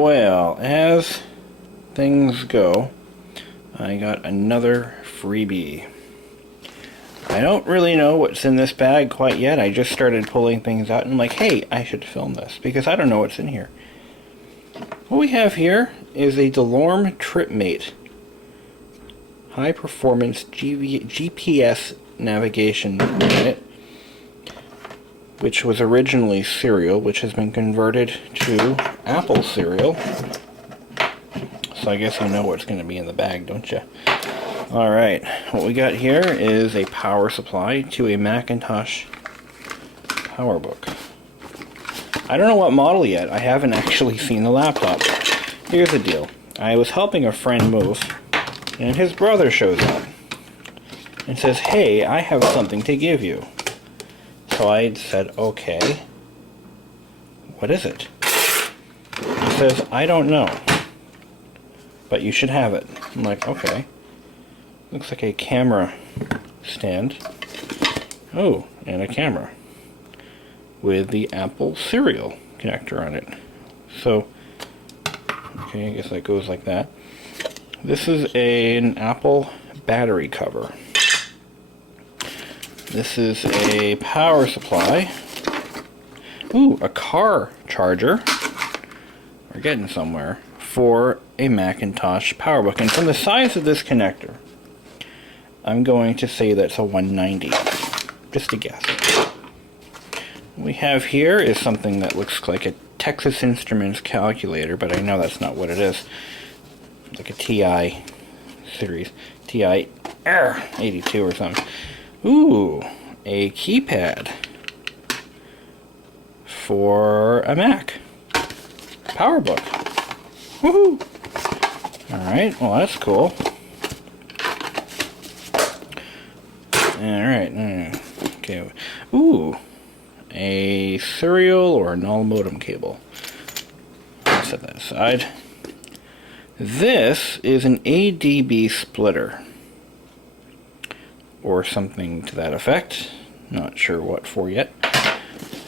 Well, as things go, I got another freebie. I don't really know what's in this bag quite yet. I just started pulling things out and I'm like, hey, I should film this because I don't know what's in here. What we have here is a DeLorme TripMate high performance GPS navigation unit, which was originally serial, which has been converted to Apple serial. So I guess you know what's going to be in the bag, don't you? Alright, what we got here is a power supply to a Macintosh Powerbook. I don't know what model yet. I haven't actually seen the laptop. Here's the deal. I was helping a friend move, and his brother shows up and says, hey, I have something to give you. So I said, okay. What is it? He says, I don't know, but you should have it. I'm like, okay. Looks like a camera stand. Oh, and a camera with the Apple serial connector on it. So, okay, I guess that goes like that. This is an Apple battery cover. This is a power supply. Ooh, a car charger. We're getting somewhere. For a Macintosh Powerbook. And from the size of this connector, I'm going to say that's a 190. Just a guess. What we have here is something that looks like a Texas Instruments calculator, but I know that's not what it is. It's like a TI series. TI 82 or something. Ooh, a keypad for a Mac Powerbook. Woohoo! Alright, well that's cool. Alright, okay. Ooh, a serial or a null modem cable. Let's set that aside. This is an ADB splitter, or something to that effect. Not sure what for yet.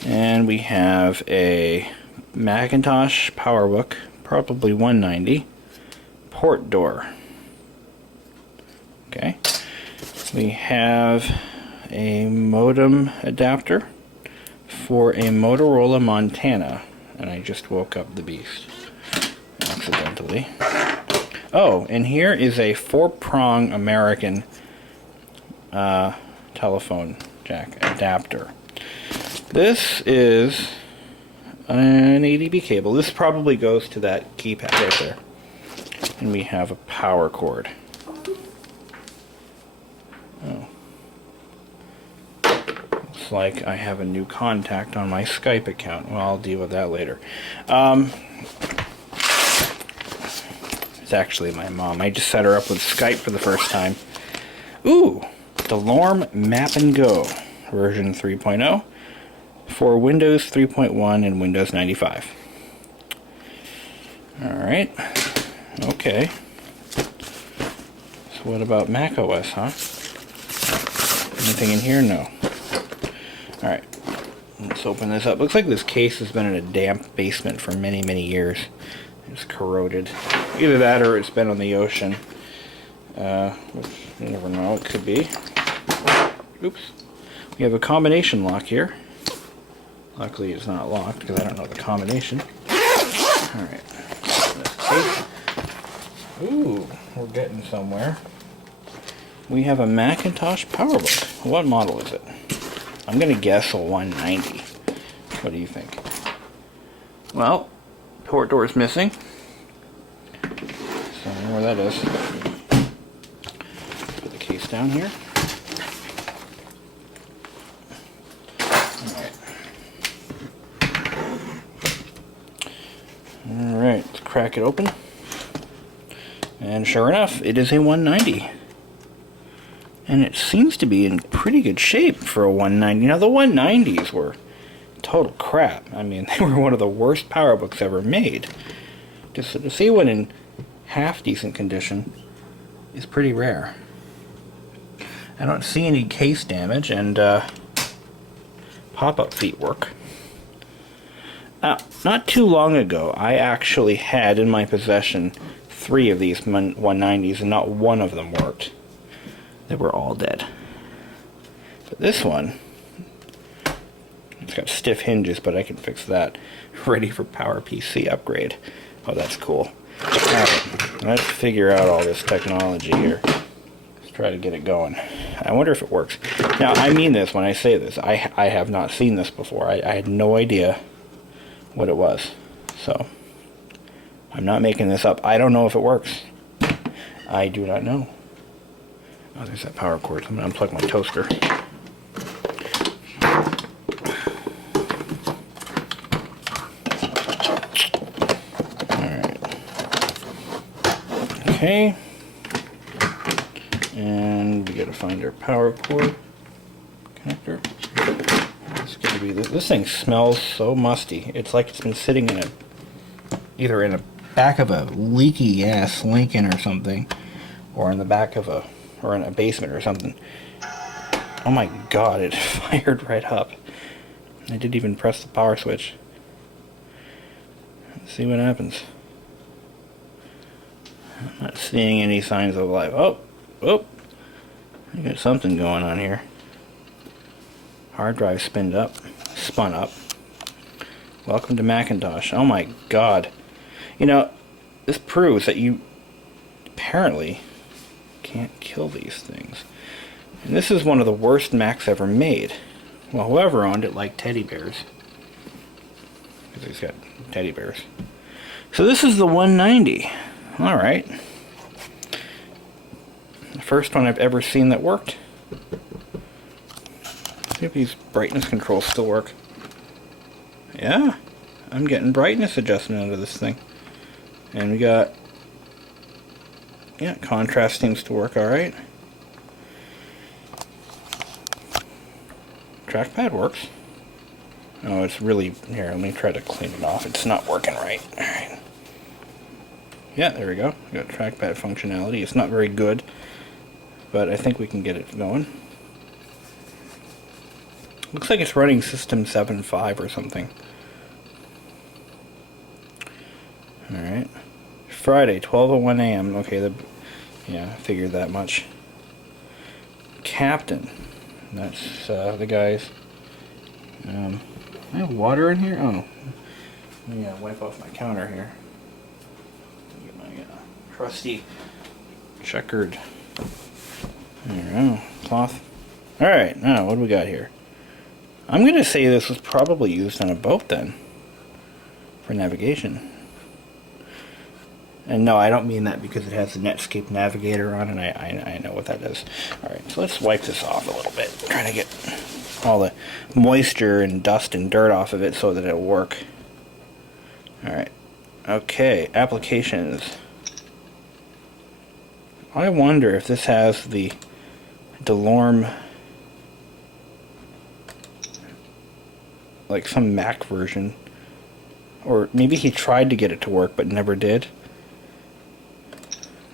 And we have a Macintosh Powerbook, probably 190, port door. Okay. We have a modem adapter for a Motorola Montana, and I just woke up the beast accidentally. Oh, and here is a 4-prong American telephone jack adapter. This is an ADB cable. This probably goes to that keypad right there. And we have a power cord. Oh. Looks like I have a new contact on my Skype account. Well, I'll deal with that later. It's actually my mom. I just set her up with Skype for the first time. Ooh, DeLorme Map & Go version 3.0 for Windows 3.1 and Windows 95. Alright. Okay. So what about Mac OS, huh? Anything in here? No. Alright. Let's open this up. Looks like this case has been in a damp basement for many, many years. It's corroded. Either that or it's been on the ocean. Which you never know, it could be. Oops. We have a combination lock here. Luckily it's not locked because I don't know the combination. Alright. Ooh, we're getting somewhere. We have a Macintosh Powerbook. What model is it? I'm going to guess a 190. What do you think? Well, port door is missing. So I know where that is. Put the case down here. Alright, let's crack it open. And sure enough, it is a 190. And it seems to be in pretty good shape for a 190. Now, the 190s were total crap. I mean, they were one of the worst Powerbooks ever made. Just to see one in half decent condition is pretty rare. I don't see any case damage, and pop-up feet work. Not too long ago, I actually had in my possession 3 of these 190s, and not one of them worked. They were all dead. But this one, it's got stiff hinges, but I can fix that. Ready for PowerPC upgrade. Oh, that's cool. Alright, let's figure out all this technology here. Let's try to get it going. I wonder if it works. Now, I mean this when I say this. I have not seen this before. I had no idea what it was. So, I'm not making this up. I don't know if it works. I do not know. Oh, there's that power cord. I'm going to unplug my toaster. Okay, and we gotta find our power cord connector. It's gonna be this thing smells so musty. It's like it's been sitting in either in the back of a leaky ass Lincoln or something, or in the back of or in a basement or something. Oh my god, it fired right up. I didn't even press the power switch. Let's see what happens. I'm not seeing any signs of life. Oh, I got something going on here. Hard drive spun up. Welcome to Macintosh. Oh my god. You know, this proves that you apparently can't kill these things. And this is one of the worst Macs ever made. Well, whoever owned it liked teddy bears. Because he's got teddy bears. So this is the 190. Alright. The first one I've ever seen that worked. See if these brightness controls still work. Yeah, I'm getting brightness adjustment out of this thing. And we got... yeah, contrast seems to work alright. Trackpad works. Oh, it's really... here, let me try to clean it off. It's not working right. Alright. Yeah, there we go. We got trackpad functionality. It's not very good, but I think we can get it going. Looks like it's running System 7.5 or something. Alright. Friday, 12:01 a.m. Okay, yeah, I figured that much. Captain. That's the guys. I have water in here? Oh. Let me wipe off my counter here. Get my trusty checkered, there we go, cloth. Alright, now what do we got here? I'm going to say this was probably used on a boat then, for navigation. And no, I don't mean that because it has the Netscape Navigator on, and I know what that is. Alright, so let's wipe this off a little bit. Trying to get all the moisture and dust and dirt off of it so that it'll work. Alright. Okay, applications. I wonder if this has the DeLorme, like some Mac version. Or maybe he tried to get it to work but never did.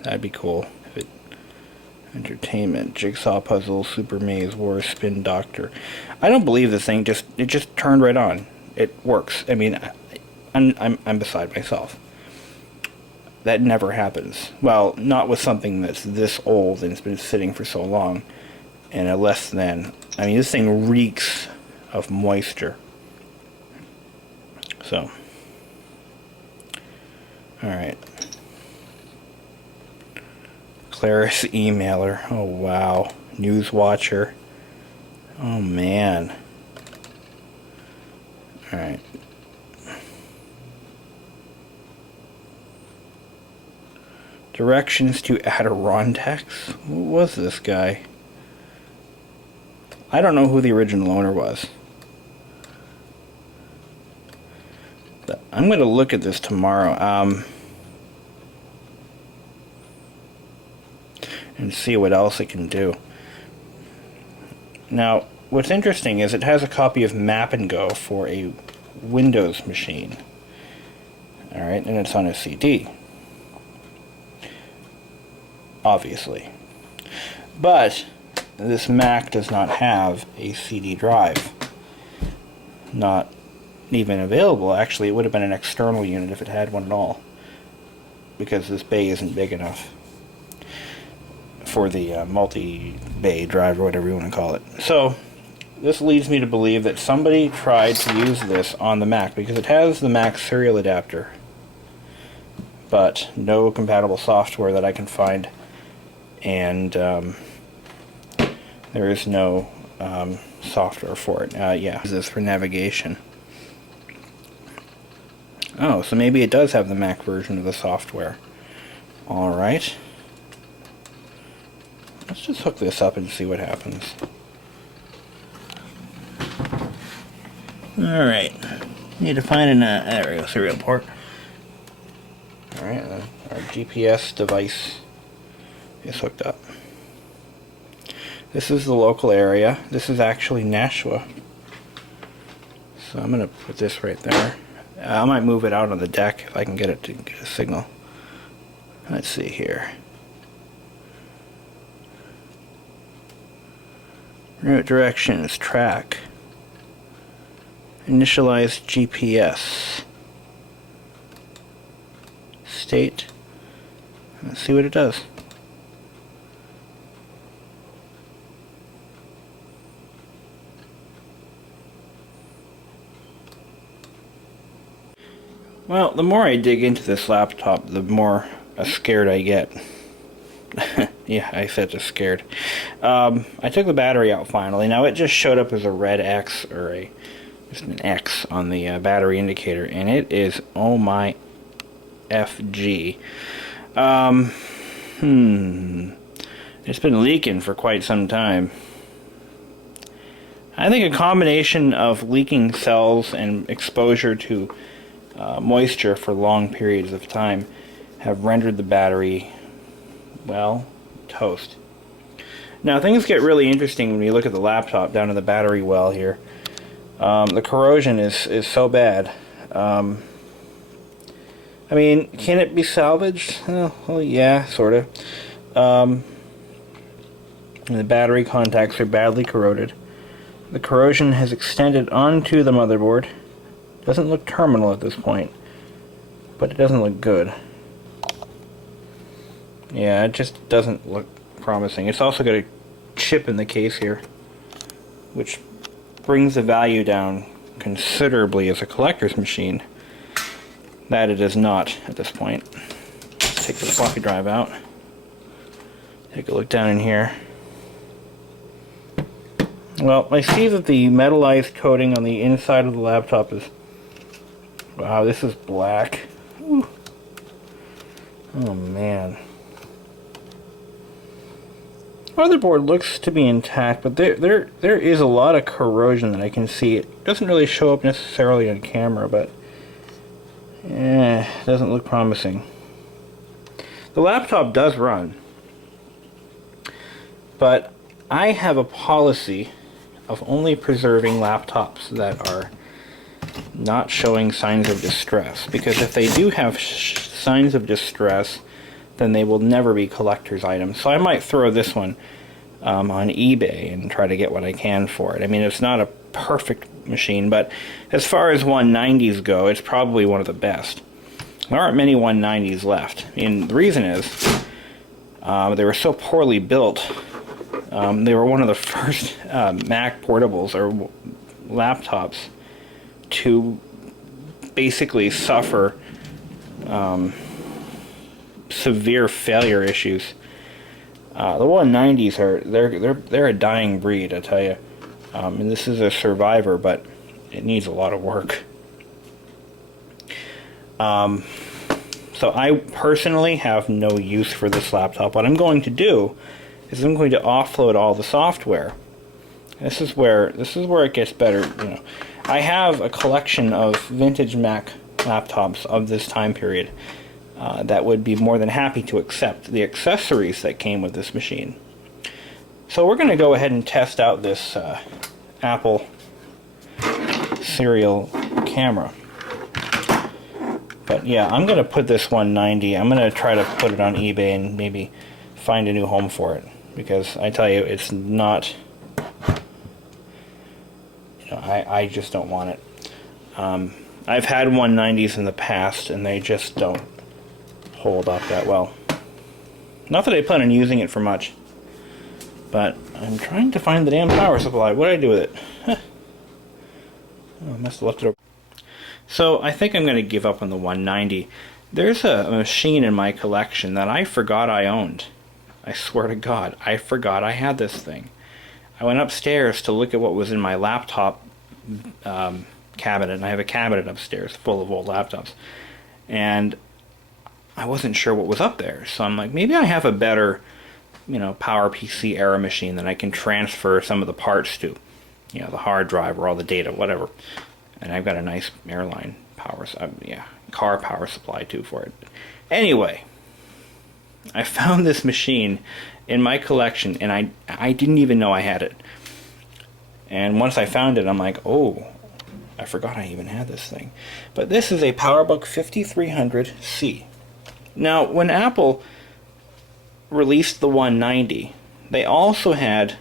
That'd be cool. If it, entertainment, jigsaw puzzle, super maze, war, spin doctor. I don't believe this thing it just turned right on. It works. I mean, I'm beside myself. That never happens. Well, not with something that's this old and it's been sitting for so long. And a less than. I mean, this thing reeks of moisture. So. Alright. Claris emailer. Oh, wow. News watcher. Oh, man. Alright. Directions to Adirondacks? Who was this guy? I don't know who the original owner was. But I'm going to look at this tomorrow. And see what else it can do. Now, what's interesting is it has a copy of Map and Go for a Windows machine. Alright, and it's on a CD. Obviously. But this Mac does not have a CD drive. Not even available. Actually, it would have been an external unit if it had one at all, because this bay isn't big enough for the multi-bay drive, or whatever you want to call it. So this leads me to believe that somebody tried to use this on the Mac, because it has the Mac serial adapter, but no compatible software that I can find, and there is no software for it. Yeah, this is for navigation. Oh, so maybe it does have the Mac version of the software. Alright. Let's just hook this up and see what happens. Alright. Need to find an there we go, serial port. Alright, our GPS device is hooked up. This is the local area. This is actually Nashua. So I'm going to put this right there. I might move it out on the deck if I can get it to get a signal. Let's see here. Route directions, track. Initialize GPS. State. Let's see what it does. Well, the more I dig into this laptop, the more scared I get. Yeah, I said just scared. I took the battery out finally. Now it just showed up as a red X, or just an X on the battery indicator, and it is, oh my FG. It's been leaking for quite some time. I think a combination of leaking cells and exposure to moisture for long periods of time have rendered the battery, well, toast. Now things get really interesting when you look at the laptop down in the battery well here. The corrosion is so bad. I mean, can it be salvaged? Well, yeah, sort of. The battery contacts are badly corroded. The corrosion has extended onto the motherboard. Doesn't look terminal at this point, but it doesn't look good. Yeah, it just doesn't look promising. It's also got a chip in the case here, which brings the value down considerably as a collector's machine. That it is not at this point. Let's take the floppy drive out. Take a look down in here. Well, I see that the metallized coating on the inside of the laptop is... Wow, this is black. Ooh. Oh man. Motherboard looks to be intact, but there is a lot of corrosion that I can see. It doesn't really show up necessarily on camera, but doesn't look promising. The laptop does run, but I have a policy of only preserving laptops that are not showing signs of distress, because if they do have signs of distress, then they will never be collector's items. So I might throw this one on eBay and try to get what I can for it. I mean, it's not a perfect machine, but as far as 190s go, it's probably one of the best. There aren't many 190s left, and the reason is they were so poorly built. They were one of the first Mac portables or laptops to basically suffer severe failure issues. The 190s they're a dying breed, I tell you. And this is a survivor, but it needs a lot of work. So I personally have no use for this laptop. What I'm going to do is I'm going to offload all the software. This is where it gets better. You know, I have a collection of vintage Mac laptops of this time period that would be more than happy to accept the accessories that came with this machine. So we're going to go ahead and test out this Apple serial camera. But yeah, I'm going to put this 190, I'm going to try to put it on eBay and maybe find a new home for it. Because I tell you, it's not, you know, I just don't want it. I've had 190s in the past, and they just don't hold up that well. Not that I plan on using it for much, but I'm trying to find the damn power supply. What did I do with it? Oh, I must have left it over. So I think I'm going to give up on the 190. There's a machine in my collection that I forgot I owned. I swear to God, I forgot I had this thing. I went upstairs to look at what was in my laptop cabinet, and I have a cabinet upstairs full of old laptops. And I wasn't sure what was up there, so I'm like, maybe I have a better, PowerPC era machine that I can transfer some of the parts to. The hard drive or all the data, whatever. And I've got a nice airline car power supply too for it. Anyway, I found this machine in my collection, and I didn't even know I had it. And once I found it, I'm like, oh, I forgot I even had this thing. But this is a PowerBook 5300C. Now, when Apple released the 190, they also had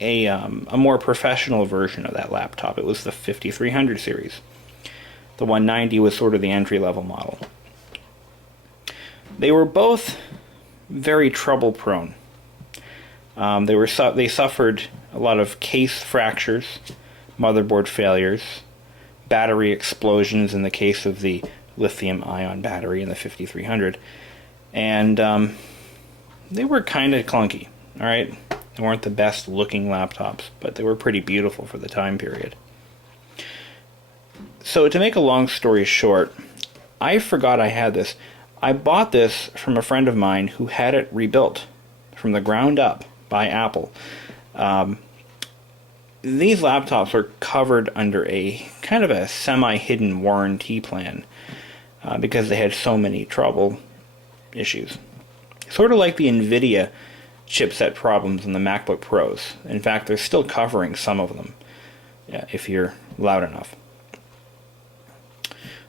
a more professional version of that laptop. It was the 5300 series. The 190 was sort of the entry-level model. They were both very trouble-prone. They suffered a lot of case fractures, motherboard failures, battery explosions in the case of the lithium-ion battery in the 5300, and they were kind of clunky. All right, they weren't the best-looking laptops, but they were pretty beautiful for the time period. So to make a long story short, I forgot I had this. I bought this from a friend of mine who had it rebuilt from the ground up by Apple. These laptops are covered under a kind of a semi-hidden warranty plan because they had so many trouble issues. Sort of like the NVIDIA chipset problems in the MacBook Pros. In fact, they're still covering some of them if you're loud enough.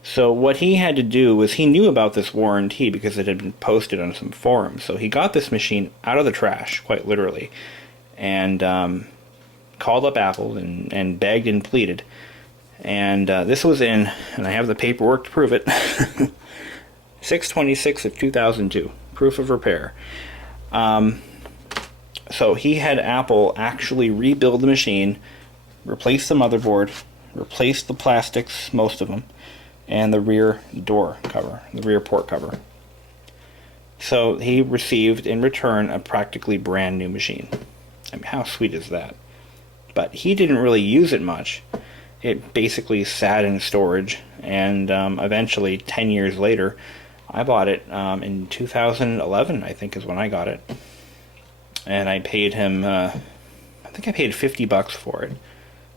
So what he had to do was, he knew about this warranty because it had been posted on some forums. So he got this machine out of the trash, quite literally, and called up Apple and begged and pleaded. And this was in, and I have the paperwork to prove it, 6/26 of 2002, proof of repair. So he had Apple actually rebuild the machine, replace the motherboard, replace the plastics, most of them, and the rear door cover, the rear port cover. So he received in return a practically brand new machine. I mean, how sweet is that? But he didn't really use it much. It basically sat in storage, and eventually, 10 years later, I bought it in 2011, I think is when I got it. And I paid him, I think I paid $50 for it,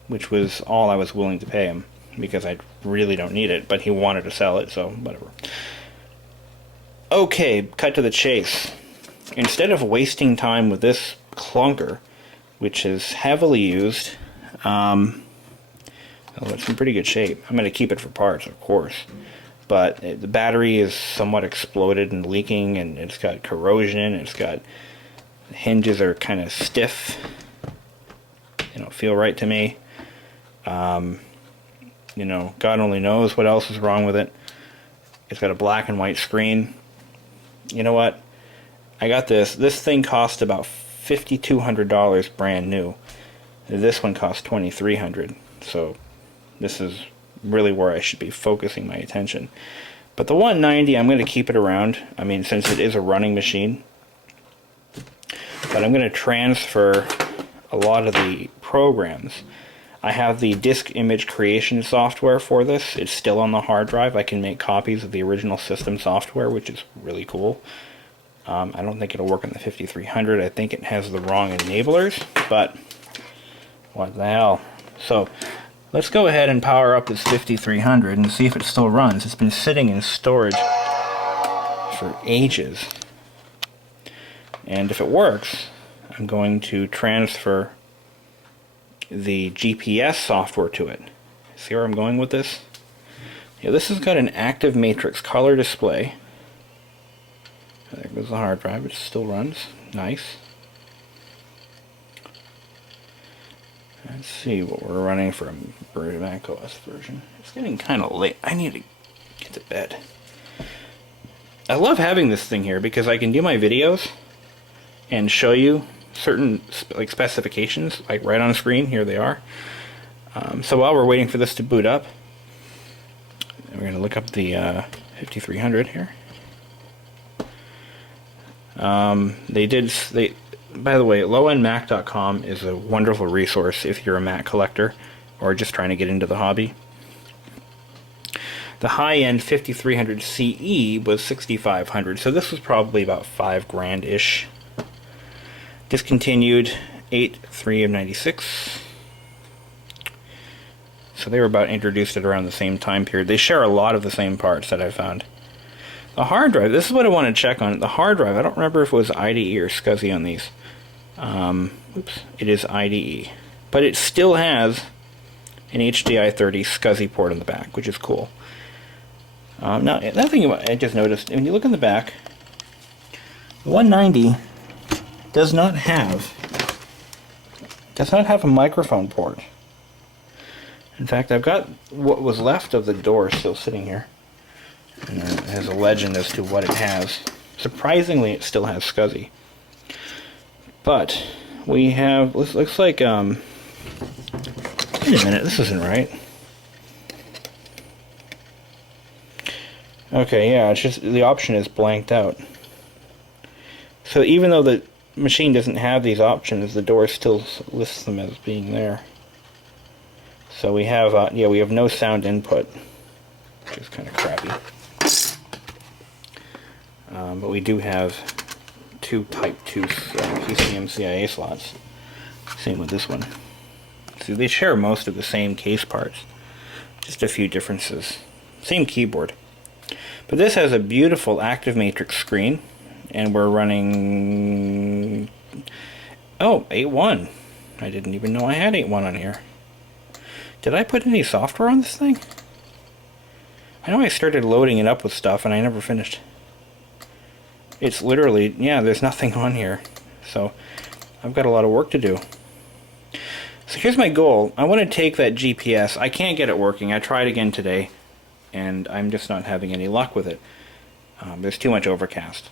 which was all I was willing to pay him, because I really don't need it, but he wanted to sell it, so whatever. Okay, cut to the chase. Instead of wasting time with this clunker, which is heavily used, it's in pretty good shape. I'm going to keep it for parts, of course, but the battery is somewhat exploded and leaking, and it's got corrosion, it's got, the hinges are kind of stiff. They don't feel right to me. God only knows what else is wrong with it. It's got a black and white screen. You know what? I got this. This thing cost about $5,200 brand new. This one cost $2,300. So this is really where I should be focusing my attention. But the 190, I'm going to keep it around. I mean, since it is a running machine. But I'm going to transfer a lot of the programs. I have the disk image creation software for this. It's still on the hard drive. I can make copies of the original system software, which is really cool. I don't think it'll work on the 5300. I think it has the wrong enablers, but what the hell. So let's go ahead and power up this 5300 and see if it still runs. It's been sitting in storage for ages. And if it works, I'm going to transfer the GPS software to it. See where I'm going with this? This has got an active matrix color display. There goes the hard drive. It still runs. Nice. Let's see what we're running for a Mac OS version. It's getting kind of late. I need to get to bed. I love having this thing here because I can do my videos and show you certain like specifications, like right on screen. Here they are. So while we're waiting for this to boot up, we're going to look up the 5300 here. By the way, lowendmac.com is a wonderful resource if you're a Mac collector or just trying to get into the hobby. The high-end 5300 CE was 6500, so this was probably about $5,000-ish. Discontinued 8/3 of 96. So they were about introduced at around the same time period. They share a lot of the same parts that I found. The hard drive, this is what I want to check on. The hard drive, I don't remember if it was IDE or SCSI on these. Oops, it is IDE. But it still has an HDI 30 SCSI port in the back, which is cool. Now, another thing I just noticed, when you look in the back, the 190 does not have a microphone port. In fact, I've got what was left of the door still sitting here. And it has a legend as to what it has. Surprisingly, it still has SCSI. But we have, looks like, wait a minute, this isn't right. Okay, yeah, it's just, the option is blanked out. So even though the machine doesn't have these options, the door still lists them as being there. So we have, yeah, we have no sound input, which is kind of crappy. But we do have two Type 2 PCM CIA slots. Same with this one. So they share most of the same case parts, just a few differences. Same keyboard. But this has a beautiful active matrix screen, and we're running, oh, 8.1. I didn't even know I had 8.1 on here. Did I put any software on this thing? I know I started loading it up with stuff and I never finished. It's literally, yeah, there's nothing on here. So I've got a lot of work to do. So here's my goal. I want to take that GPS. I can't get it working. I tried again today and I'm just not having any luck with it. There's too much overcast.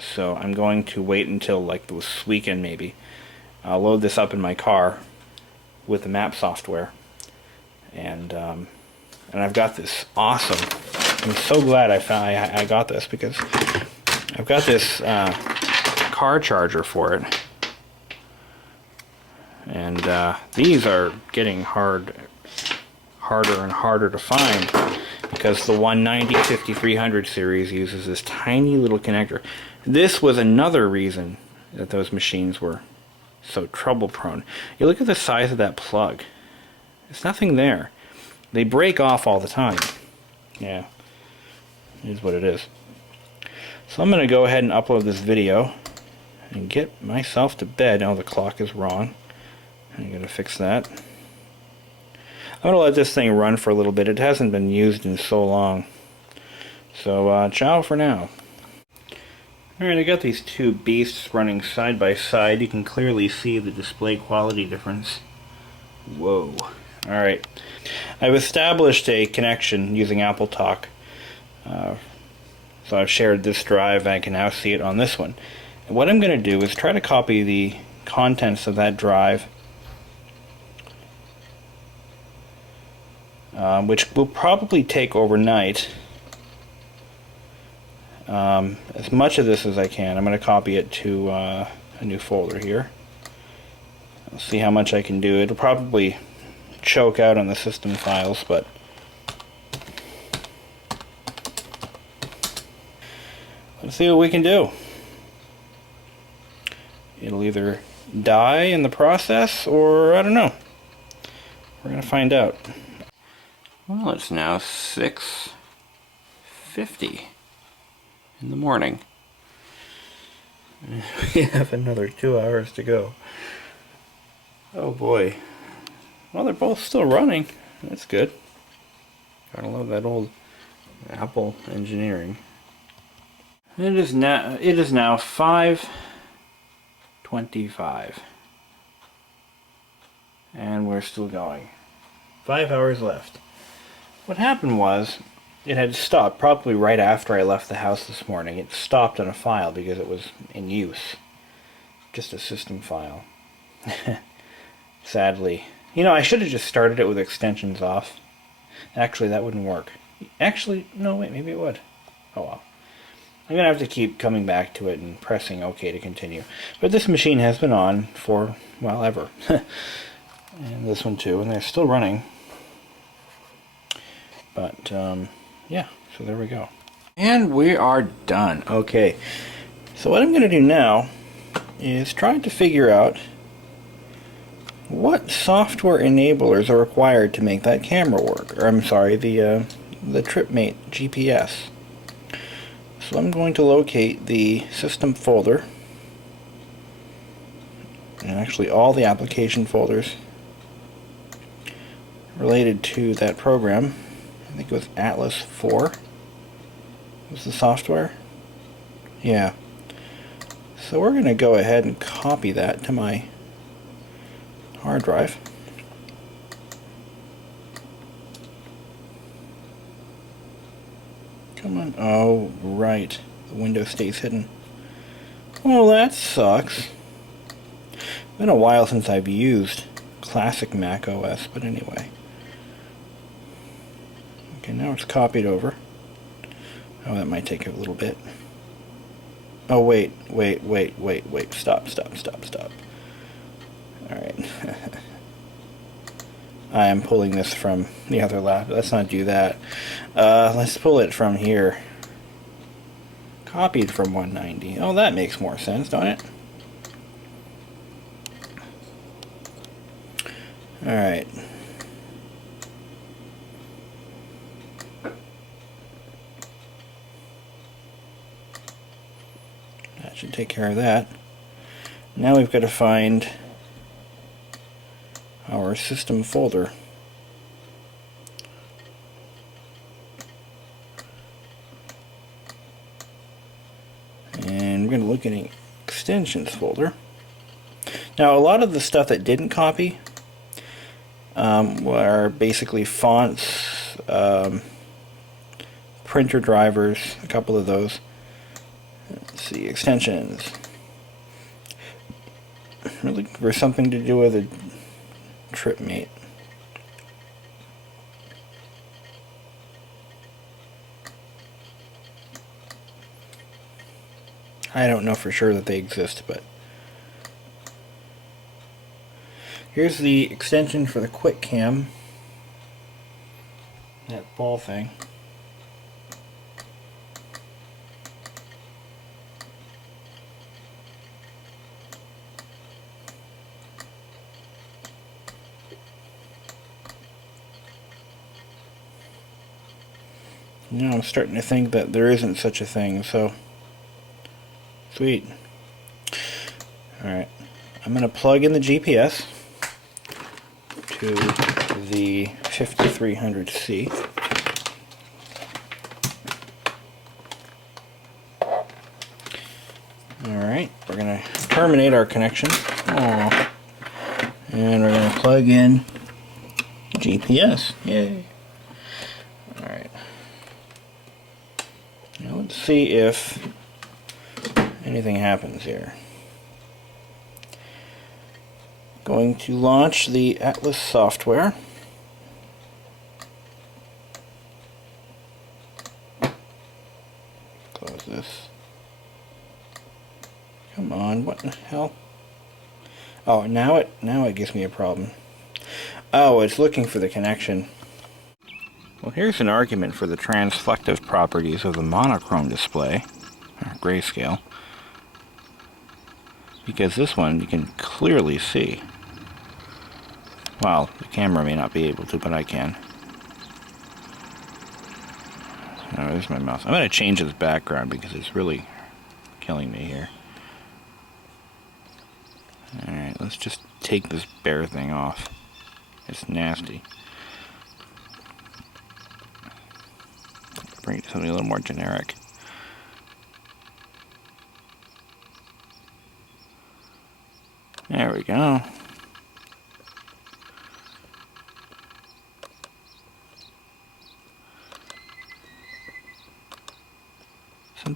So I'm going to wait until like this weekend maybe. I'll load this up in my car with the map software. And I've got this awesome. I'm so glad I got this because I've got this car charger for it, and these are getting harder and harder to find because the 190 5300 series uses this tiny little connector. This was another reason that those machines were so trouble prone. You look at the size of that plug. There's nothing there. They break off all the time. Yeah, it is what it is. So I'm going to go ahead and upload this video and get myself to bed. Oh, the clock is wrong. I'm going to fix that. I'm going to let this thing run for a little bit. It hasn't been used in so long. So, ciao for now. Alright, I got these two beasts running side by side. You can clearly see the display quality difference. Whoa. Alright. I've established a connection using Apple Talk. So I've shared this drive and I can now see it on this one. And what I'm going to do is try to copy the contents of that drive, which will probably take overnight. As much of this as I can. I'm going to copy it to a new folder here. I'll see how much I can do. It'll probably choke out on the system files, but let's see what we can do. It'll either die in the process, or I don't know. We're going to find out. Well, it's now 6:50 in the morning. We have another 2 hours to go. Oh boy. Well, they're both still running. That's good. Gotta love that old Apple engineering. It is now 5:25. And we're still going. 5 hours left. What happened was, it had stopped probably right after I left the house this morning. It stopped on a file because it was in use. Just a system file. Sadly. You know, I should have just started it with extensions off. Actually, that wouldn't work. Actually, no, wait, maybe it would. Oh well. I'm going to have to keep coming back to it and pressing OK to continue. But this machine has been on for, well, ever. And this one too, and they're still running. But, yeah, so there we go. And we are done. Okay, so what I'm going to do now is try to figure out what software enablers are required to make that camera work. Or, I'm sorry, the TripMate GPS. So I'm going to locate the system folder, and actually all the application folders related to that program. I think it was Atlas 4 was the software. Yeah. So we're going to go ahead and copy that to my hard drive. Come on. Oh, right. The window stays hidden. Well, that sucks. It's been a while since I've used classic Mac OS, but anyway. Okay, now it's copied over. Oh, that might take a little bit. Oh, wait. Stop. Alright. I am pulling this from the other lap. Let's not do that. Let's pull it from here. Copied from 190. Oh, that makes more sense, don't it? Alright. That should take care of that. Now we've got to find our system folder. And we're going to look at an extensions folder. Now, a lot of the stuff that didn't copy are basically fonts, printer drivers, a couple of those. Let's see, extensions. We're looking for something to do with a TripMate. I don't know for sure that they exist, but here's the extension for the quick cam. That ball thing. Now I'm starting to think that there isn't such a thing, so sweet. Alright, I'm going to plug in the GPS to the 5300C. Alright, we're going to terminate our connection. Aww. And we're going to plug in GPS. Yay. Alright. Now let's see if anything happens here. Going to launch the Atlas software. Close this. Come on, what the hell? Oh, now it gives me a problem. Oh, it's looking for the connection. Well, here's an argument for the transflective properties of the monochrome display, or grayscale, because this one you can clearly see. Well, the camera may not be able to, but I can. Oh, there's my mouse. I'm going to change this background because it's really killing me here. Alright, let's just take this bear thing off. It's nasty. Bring it to something a little more generic. There we go.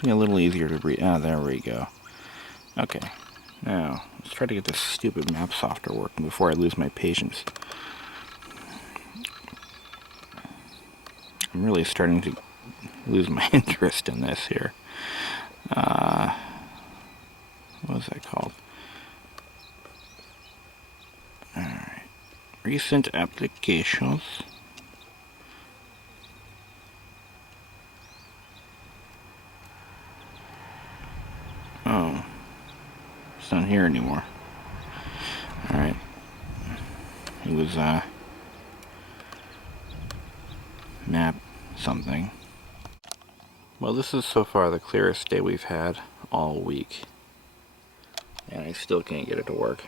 something a little easier to read. Ah, there we go. Okay, now let's try to get this stupid map software working before I lose my patience. I'm really starting to lose my interest in this here. What was that called? Alright. Recent applications. Oh. It's not here anymore. Alright. It was, map something. Well, this is so far the clearest day we've had all week. And I still can't get it to work.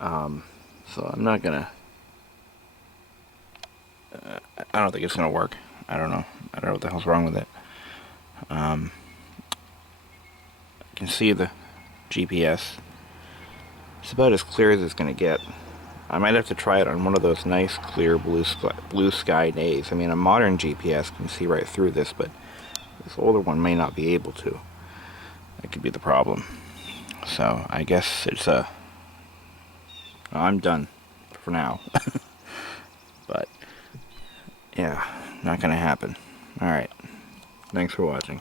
So I'm not gonna... I don't think it's gonna work. I don't know. I don't know what the hell's wrong with it. I can see the GPS. It's about as clear as it's gonna get. I might have to try it on one of those nice clear blue sky days. I mean, a modern GPS can see right through this, but this older one may not be able to. That could be the problem. So I guess it's I'm done for now. But yeah, not gonna happen. Alright, thanks for watching.